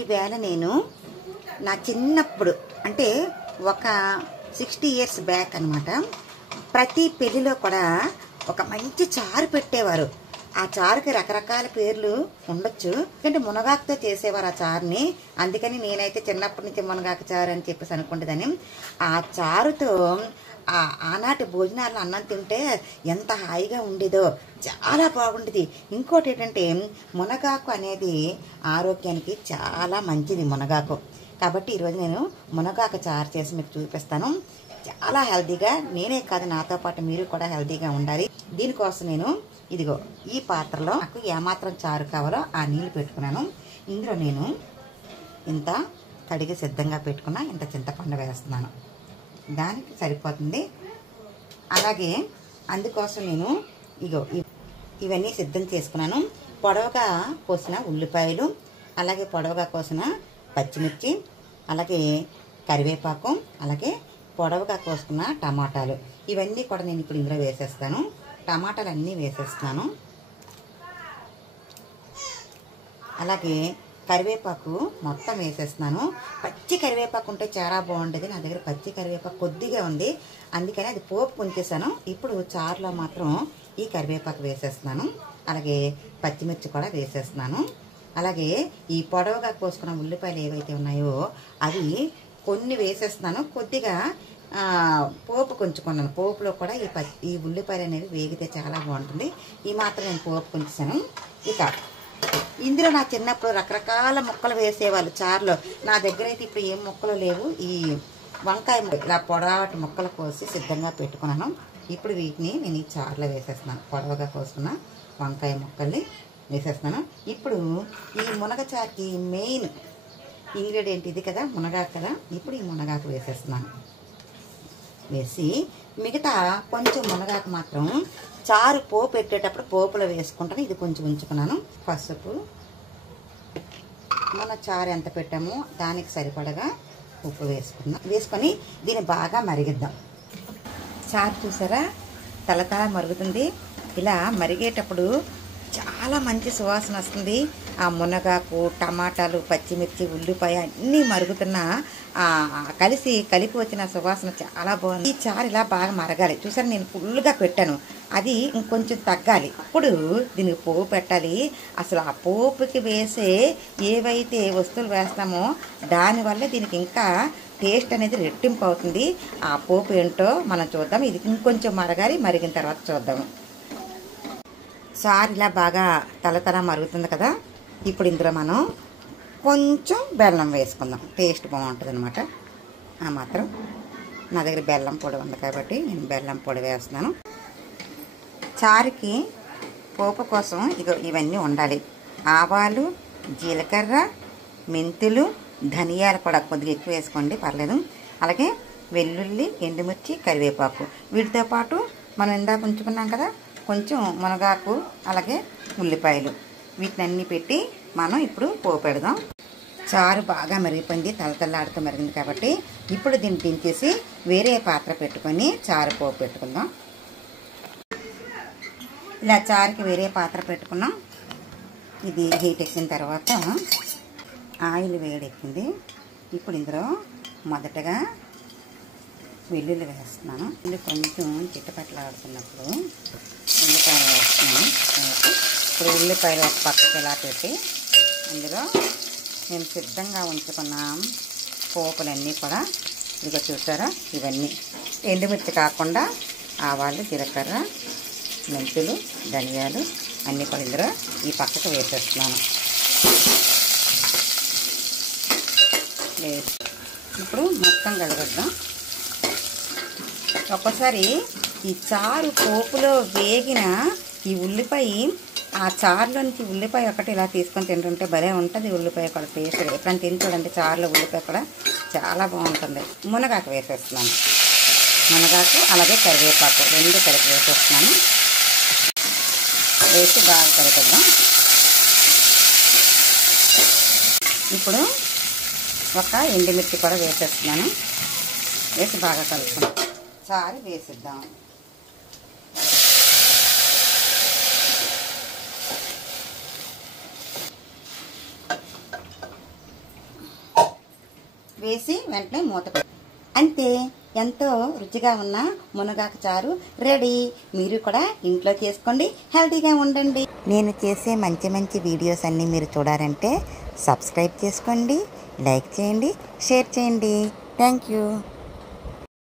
ఈవేళ నేను నా చిన్నప్పుడు అంటే ఒక 60 years బ్యాక్ అనమాట, ప్రతి పెళ్లిలో కూడా ఒక మంచి చారు పెట్టేవారు. ఆ చారుకి రకరకాల పేర్లు ఉండొచ్చు, ఎందుకంటే మునగాకుతో చేసేవారు ఆ చారుని. అందుకని నేనైతే చిన్నప్పటి నుంచి మునగాకు చారు అని చెప్పేసి అనుకుంటుందని. ఆ చారుతో ఆనాటి భోజనాలు అన్నం తింటే ఎంత హాయిగా ఉండేదో, చాలా బాగుండేది. ఇంకోటి ఏంటంటే మునగాకు అనేది ఆరోగ్యానికి చాలా మంచిది మునగాకు. కాబట్టి ఈరోజు నేను మునగాకు చారు చేసి మీకు చూపిస్తాను. చాలా హెల్తీగా, నేనే కాదు నాతో పాటు మీరు కూడా హెల్తీగా ఉండాలి. దీనికోసం నేను ఇదిగో ఈ పాత్రలో నాకు ఏమాత్రం చారు కావాలో ఆ నీళ్ళు పెట్టుకున్నాను. ఇందులో నేను ఇంత కడిగి సిద్ధంగా పెట్టుకున్న ఇంత చింతపండు వేస్తున్నాను, దానికి సరిపోతుంది. అలాగే అందుకోసం నేను ఇవన్నీ సిద్ధం చేసుకున్నాను. పొడవుగా కోసిన ఉల్లిపాయలు, అలాగే పొడవుగా కోసిన పచ్చిమిర్చి, అలాగే కరివేపాకు, అలాగే పొడవుగా కోసుకున్న టమాటాలు, ఇవన్నీ కూడా నేను ఇప్పుడు ఇందులో వేసేస్తాను. టమాటాలు అన్నీ వేసేస్తున్నాను. అలాగే కరివేపాకు మొత్తం వేసేస్తున్నాను. పచ్చి కరివేపాకు ఉంటే చాలా బాగుండేది. నా దగ్గర పచ్చి కరివేపాకు కొద్దిగా ఉంది, అందుకని అది పోపు ఉంచేసాను. ఇప్పుడు చారులో మాత్రం ఈ కరివేపాకు వేసేస్తున్నాను. అలాగే పచ్చిమిర్చి కూడా వేసేస్తున్నాను. అలాగే ఈ పొడవుగా కోసుకున్న ఉల్లిపాయలు ఏవైతే ఉన్నాయో అవి కొన్ని వేసేస్తున్నాను. కొద్దిగా పోపు కొంచుకున్నాను. పోపులో కూడా ఈ ఉల్లిపాయలు అనేవి వేగితే చాలా బాగుంటుంది. ఈ మాత్రం నేను పోపు కొంచాను. ఇక ఇందులో నా చిన్నప్పుడు రకరకాల ముక్కలు వేసేవాళ్ళు చారులో. నా దగ్గర అయితే ఇప్పుడు ఏం ముక్కలు లేవు. ఈ వంకాయ ఇలా పొడవాటి ముక్కలు కోసి సిద్ధంగా పెట్టుకున్నాను. ఇప్పుడు వీటిని నేను ఈ చారులో వేసేస్తున్నాను. పొడవుగా కోసుకున్న వంకాయ ముక్కల్ని వేసేస్తున్నాను. ఇప్పుడు ఈ మునగ చారుకి మెయిన్ ఇంగ్రీడియంట్ ఇది కదా, మునగాకు కదా. ఇప్పుడు ఈ మునగాకు వేసేస్తున్నాను. వేసి మిగతా కొంచెం మునగాకు మాత్రం చారు పోపు పెట్టేటప్పుడు పోపులో వేసుకుంటాను. ఇది కొంచెం ఉంచుకున్నాను. పసుపు, మన చారు ఎంత పెట్టామో దానికి సరిపడగా ఉప్పు వేసుకొని దీన్ని బాగా మరిగిద్దాం. చారు చూసారా తలతల మరుగుతుంది. ఇలా మరిగేటప్పుడు చాలా మంచి సువాసన వస్తుంది. ఆ మునగాకు, టమాటాలు, పచ్చిమిర్చి, ఉల్లిపాయ అన్నీ మరుగుతున్న కలిపి వచ్చిన సువాసన చాలా బాగుంది. ఈ చారు ఇలా బాగా మరగాలి. చూసారు నేను ఫుల్గా పెట్టాను, అది ఇంకొంచెం తగ్గాలి. ఇప్పుడు దీనికి పోపు పెట్టాలి. అసలు ఆ పోపుకి వేసే ఏవైతే వస్తువులు వేస్తామో దానివల్ల దీనికి ఇంకా టేస్ట్ అనేది రెట్టింపు అవుతుంది. ఆ పోపు ఏంటో మనం చూద్దాం. ఇది ఇంకొంచెం మరగాలి, మరిగిన తర్వాత చూద్దాము. చారు ఇలా బాగా తలతల మరుగుతుంది కదా. ఇప్పుడు ఇందులో మనం కొంచెం బెల్లం వేసుకుందాం, టేస్ట్ బాగుంటుంది అనమాట. ఆ మాత్రం నా దగ్గర బెల్లం పొడి ఉంది కాబట్టి నేను బెల్లం పొడి వేస్తున్నాను. చారుకి పోపు కోసం ఇవన్నీ ఉండాలి. ఆవాలు, జీలకర్ర, మెంతులు, ధనియాలు కూడా కొద్దిగా ఎక్కువ వేసుకోండి, పర్లేదు. అలాగే వెల్లుల్లి, ఎండుమిర్చి, కరివేపాకు. వీటితో పాటు మనం ఇందాక ఉంచుకున్నాం కదా కొంచెం మునగాకు, అలాగే ఉల్లిపాయలు, వీటినన్నీ పెట్టి మనం ఇప్పుడు పోపు పెడదాం. చారు బాగా మరిగిపోయింది, తలతల్లాడుతూ మరిగింది కాబట్టి ఇప్పుడు దీన్ని దించేసి వేరే పాత్ర పెట్టుకొని చారు పోపు పెట్టుకుందాం. ఇలా చారుకి వేరే పాత్ర పెట్టుకున్నాం. ఇది హీట్ ఎక్కిన తర్వాత ఆయిల్ వేడెక్కింది. ఇప్పుడు ఇందులో మొదటగా వెల్లుల్లి వేస్తున్నాను. ఇది కొంచెం చిట్టపట్లాడుతున్నప్పుడు ఉల్లిపాయలు వేస్తున్నాను. ఇప్పుడు ఉల్లిపాయలు ఒక పక్కకి ఇలా పెట్టి అందులో మేము సిద్ధంగా ఉంచుకున్న పోపులన్నీ కూడా ఇదిగో చూసారా, ఇవన్నీ ఎండుమిర్చి కాకుండా ఆవాలు, జీలకర్ర, మెంతులు, ధనియాలు అన్నీ కూడా ఇందులో ఈ పక్కకు వేసేస్తున్నాను. ఇప్పుడు మొత్తం కలగొద్దాం. ఒక్కసారి ఈ చారు పోపులో వేగిన ఈ ఉల్లిపాయ ఆ చారులో నుంచి ఉల్లిపాయ ఒకటి ఇలా తీసుకొని తింటుంటే భలే ఉంటుంది. ఉల్లిపాయ కూడా టేస్ట్ ఎప్పుడైనా తిని చూడండి, చారులో ఉల్లిపాయ కూడా చాలా బాగుంటుంది. మునగాకు వేసేస్తున్నాను. మునగాకు అలాగే కరివేపాకు రెండు కలిపి వేసేస్తున్నాను. వేసి బాగా కలిపిద్దాం. ఇప్పుడు ఒక ఎండుమిర్చి కూడా వేసేస్తున్నాను. వేసి బాగా కలుపుకుందాం. చారు వేసిద్దాం. వేసి వెంటనే మూత పెట్టి అంతే, ఎంతో రుచిగా ఉన్న మునగాకు చారు రెడీ. మీరు కూడా ఇంట్లో చేసుకోండి, హెల్తీగా ఉండండి. నేను చేసే మంచి మంచి వీడియోస్ అన్నీ మీరు చూడాలంటే సబ్స్క్రైబ్ చేసుకోండి, లైక్ చేయండి, షేర్ చేయండి. Thank you.